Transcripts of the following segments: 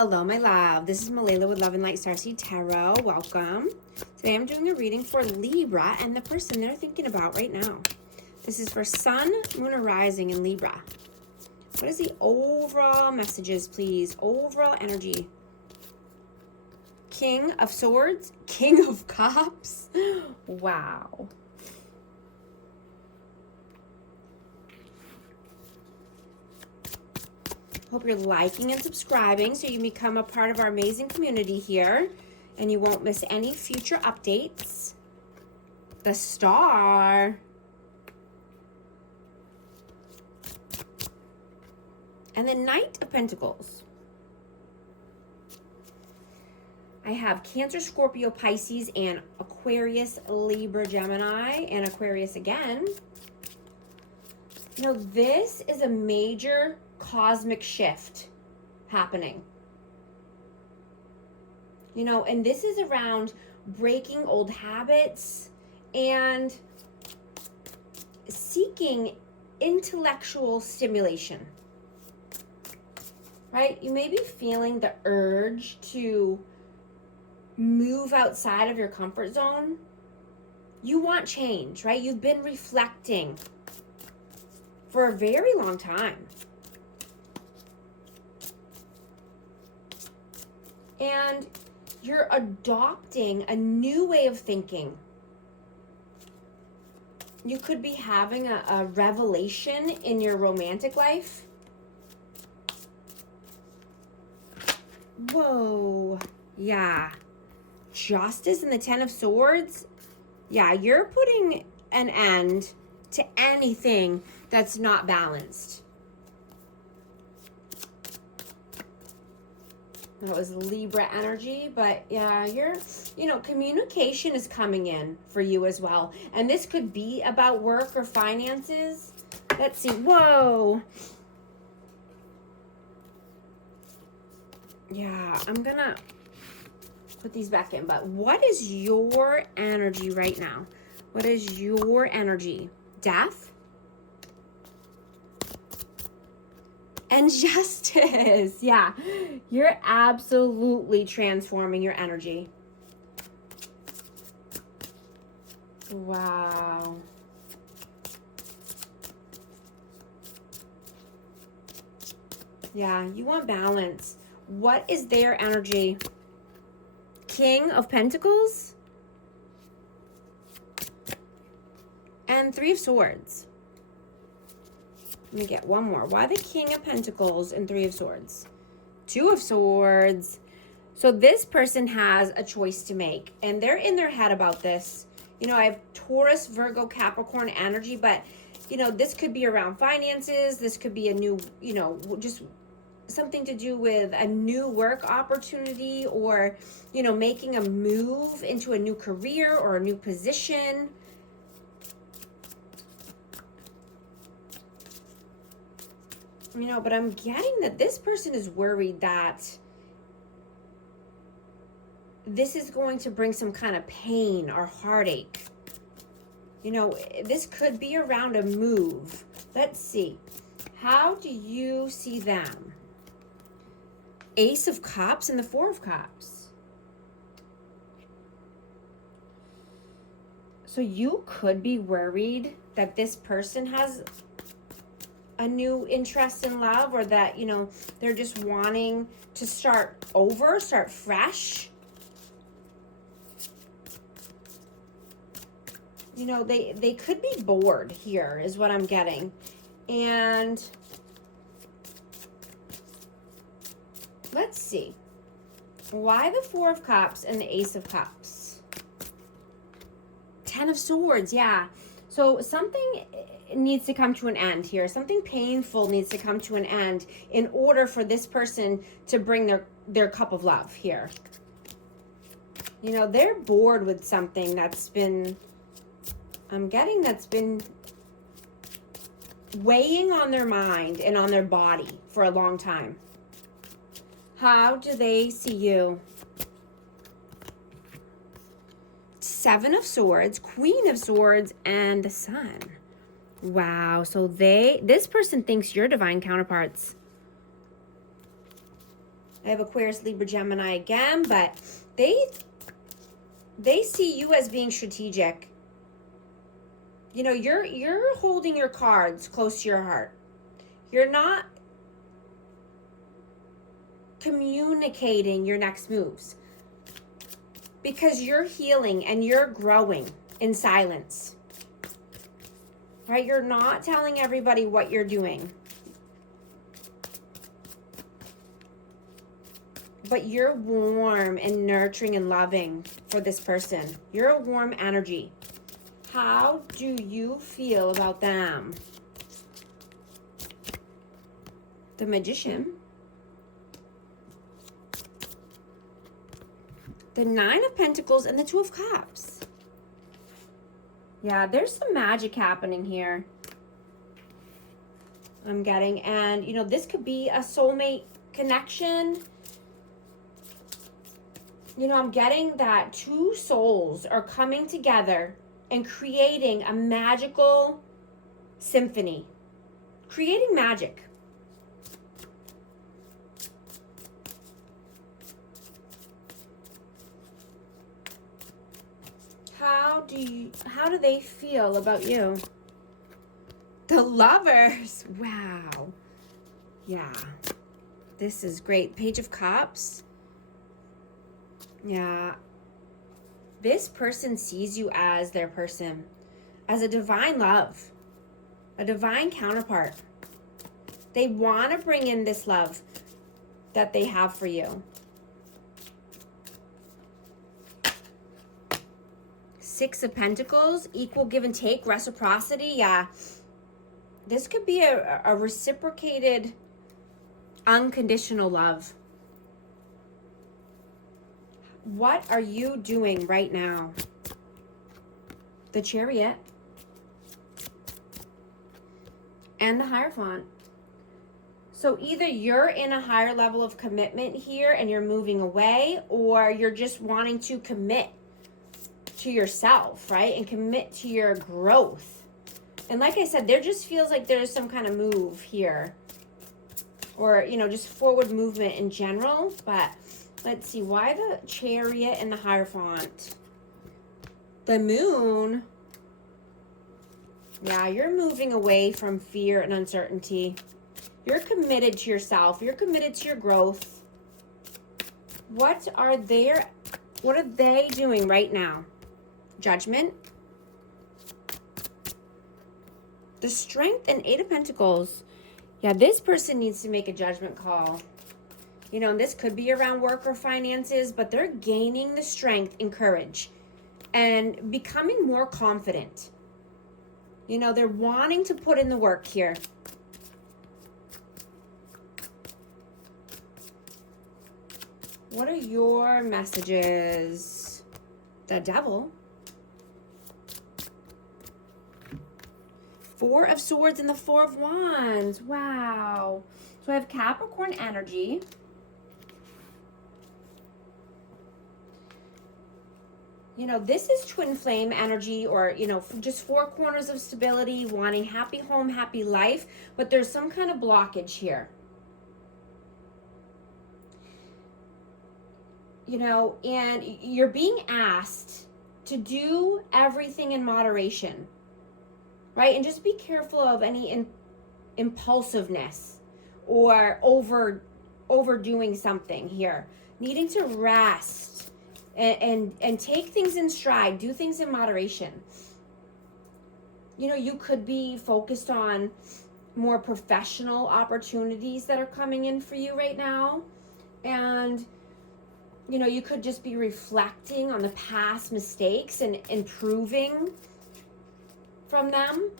Hello, my love. This is Malayla with Love and Light Starseed Tarot. Welcome. Today I'm doing a reading for Libra and the person they're thinking about right now. This is for Sun, Moon, or Rising in Libra. What is the overall messages, please? Overall energy. King of Swords, King of Cups. Wow. Hope you're liking and subscribing so you can become a part of our amazing community here and you won't miss any future updates. The Star. And the Knight of Pentacles. I have Cancer, Scorpio, Pisces, and Aquarius, Libra, Gemini, and Aquarius again. You know, this is a major cosmic shift happening. You know, and this is around breaking old habits and seeking intellectual stimulation. Right? You may be feeling the urge to move outside of your comfort zone. You want change, right? You've been reflecting for a very long time. And you're adopting a new way of thinking. You could be having a revelation in your romantic life. Whoa. Yeah. Justice and the Ten of Swords. Yeah, you're putting an end to anything that's not balanced. That was Libra energy, but yeah, communication is coming in for you as well. And this could be about work or finances. Let's see. Whoa. Yeah, I'm gonna put these back in, but what is your energy right now? What is your energy? Death? And justice. Yeah, you're absolutely transforming your energy. Wow. Yeah, you want balance. What is their energy? King of Pentacles and Three of Swords. Let me get one more. Why the King of Pentacles and Three of Swords? Two of Swords. So this person has a choice to make, and they're in their head about this. You know, I have Taurus, Virgo, Capricorn energy, but, you know, this could be around finances. This could be a new, you know, just something to do with a new work opportunity or, you know, making a move into a new career or a new position. You know, but I'm getting that this person is worried that this is going to bring some kind of pain or heartache. You know, this could be around a move. Let's see. How do you see them? Ace of Cups and the Four of Cups. So you could be worried that this person has a new interest in love, or that, you know, they're just wanting to start over, start fresh. You know, they could be bored here is what I'm getting. And let's see. Why the Four of Cups and the Ace of Cups? Ten of Swords, yeah. So something needs to come to an end here. Something painful needs to come to an end in order for this person to bring their cup of love here. You know, they're bored with something that's been, I'm getting that's been weighing on their mind and on their body for a long time. How do they see you? Seven of Swords, Queen of Swords, and the Sun. Wow, so this person thinks you're divine counterparts. I have Aquarius, Libra, Gemini again, but they see you as being strategic. You know, you're holding your cards close to your heart. You're not communicating your next moves because you're healing and you're growing in silence. Right? You're not telling everybody what you're doing. But you're warm and nurturing and loving for this person. You're a warm energy. How do you feel about them? The Magician. The Nine of Pentacles and the Two of Cups. Yeah, there's some magic happening here. I'm getting, and you know, this could be a soulmate connection. You know, I'm getting that two souls are coming together and creating a magical symphony. Creating magic. How do they feel about you? The Lovers. Wow. Yeah. This is great. Page of Cups. Yeah. This person sees you as their person, as a divine love, a divine counterpart. They want to bring in this love that they have for you. Six of Pentacles, equal give and take, reciprocity. Yeah. This could be a reciprocated, unconditional love. What are you doing right now? The Chariot. And the Hierophant. So either you're in a higher level of commitment here and you're moving away, or you're just wanting to commit to yourself, right? And commit to your growth. And like I said, there just feels like there's some kind of move here. Or, you know, just forward movement in general. But let's see, why the Chariot and the Hierophant? The Moon. Yeah, you're moving away from fear and uncertainty. You're committed to yourself. You're committed to your growth. What are they doing right now? Judgment. The Strength and Eight of Pentacles. Yeah, this person needs to make a judgment call. You know, this could be around work or finances, but they're gaining the strength and courage and becoming more confident. You know, they're wanting to put in the work here. What are your messages? The Devil. Four of Swords and the Four of Wands. Wow. So I have Capricorn energy. You know, this is twin flame energy, or, you know, just four corners of stability, wanting happy home, happy life, but there's some kind of blockage here. You know, and you're being asked to do everything in moderation, right? And just be careful of any impulsiveness or overdoing something here. Needing to rest and take things in stride, do things in moderation. You know, you could be focused on more professional opportunities that are coming in for you right now. And you know, you could just be reflecting on the past mistakes and improving from them.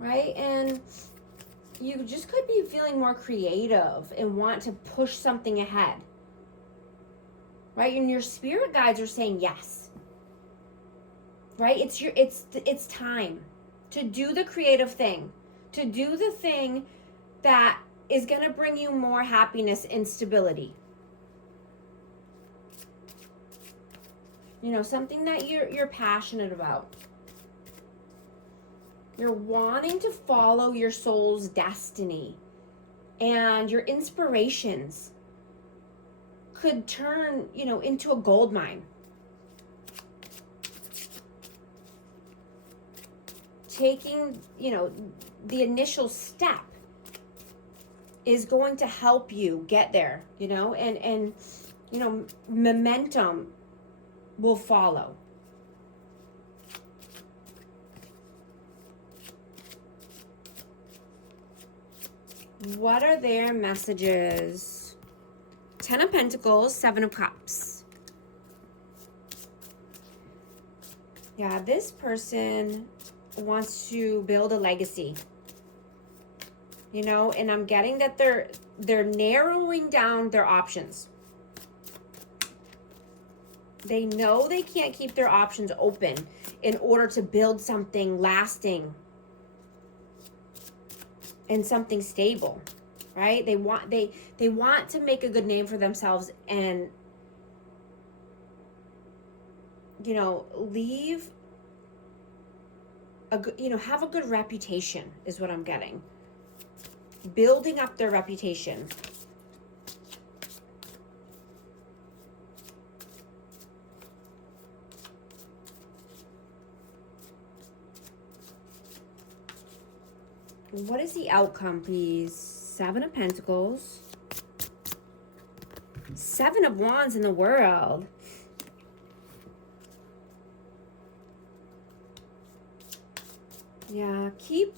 Right? And you just could be feeling more creative and want to push something ahead. Right? And your spirit guides are saying yes. Right? It's time to do the creative thing, to do the thing that is going to bring you more happiness and stability. You know, something that you're passionate about. You're wanting to follow your soul's destiny. and your inspirations could turn, into a gold mine. Taking, the initial step is going to help you get there, and momentum will follow. What are their messages? 10 of Pentacles, 7 of Cups. Yeah, this person wants to build a legacy. And I'm getting that they're narrowing down their options. They know they can't keep their options open in order to build something lasting and something stable, right? They want to make a good name for themselves and leave a good, have a good reputation is what I'm getting. Building up their reputation. What is the outcome, please? 7 of Pentacles. 7 of Wands in the World. Yeah, keeping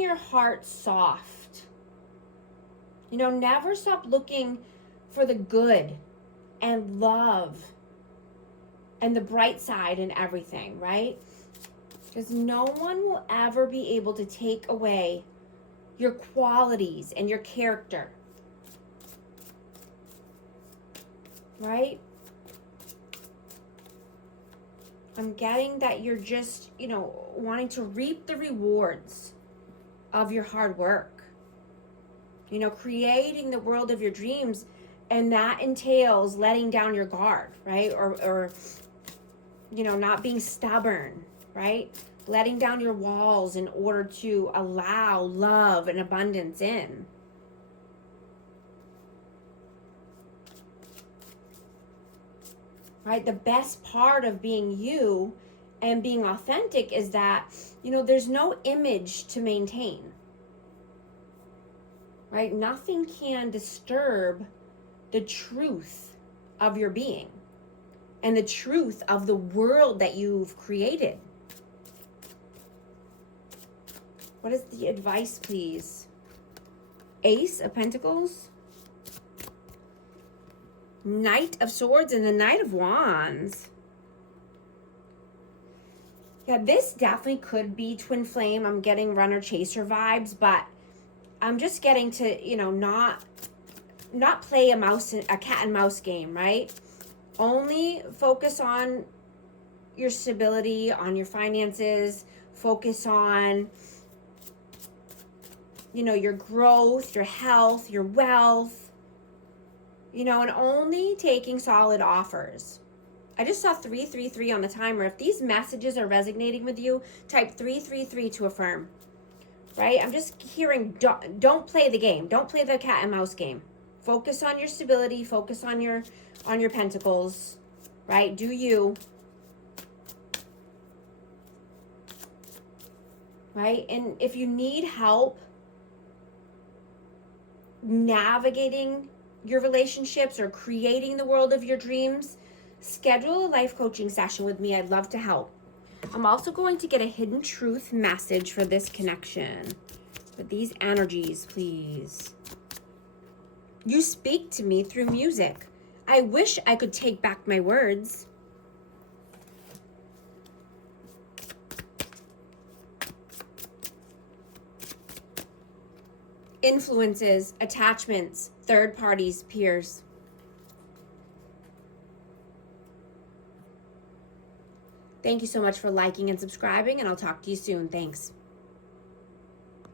your heart soft. Never stop looking for the good and love and the bright side in everything, right? Because no one will ever be able to take away your qualities and your character. Right? I'm getting that you're just, wanting to reap the rewards of your hard work. Creating the world of your dreams, and that entails letting down your guard, right? Or not being stubborn, right? Letting down your walls in order to allow love and abundance in. Right? The best part of being you and being authentic is that, there's no image to maintain. Right? Nothing can disturb the truth of your being and the truth of the world that you've created. What is the advice, please? Ace of Pentacles, Knight of Swords, and the Knight of Wands. Yeah, this definitely could be twin flame. I'm getting runner chaser vibes, but I'm just getting to, not play a cat and mouse game, right? Only focus on your stability, on your finances, focus on your growth, your health, your wealth, and only taking solid offers. I just saw 333 on the timer. If these messages are resonating with you, type 333 to affirm, right? I'm just hearing, don't play the game. Don't play the cat and mouse game. Focus on your stability. Focus on your pentacles, right? Do you. Right? And if you need help navigating your relationships or creating the world of your dreams, schedule a life coaching session with me. I'd love to help. I'm also going to get a hidden truth message for this connection. With these energies, please. You speak to me through music. I wish I could take back my words. Influences, attachments, third parties, peers. Thank you so much for liking and subscribing, and I'll talk to you soon. Thanks.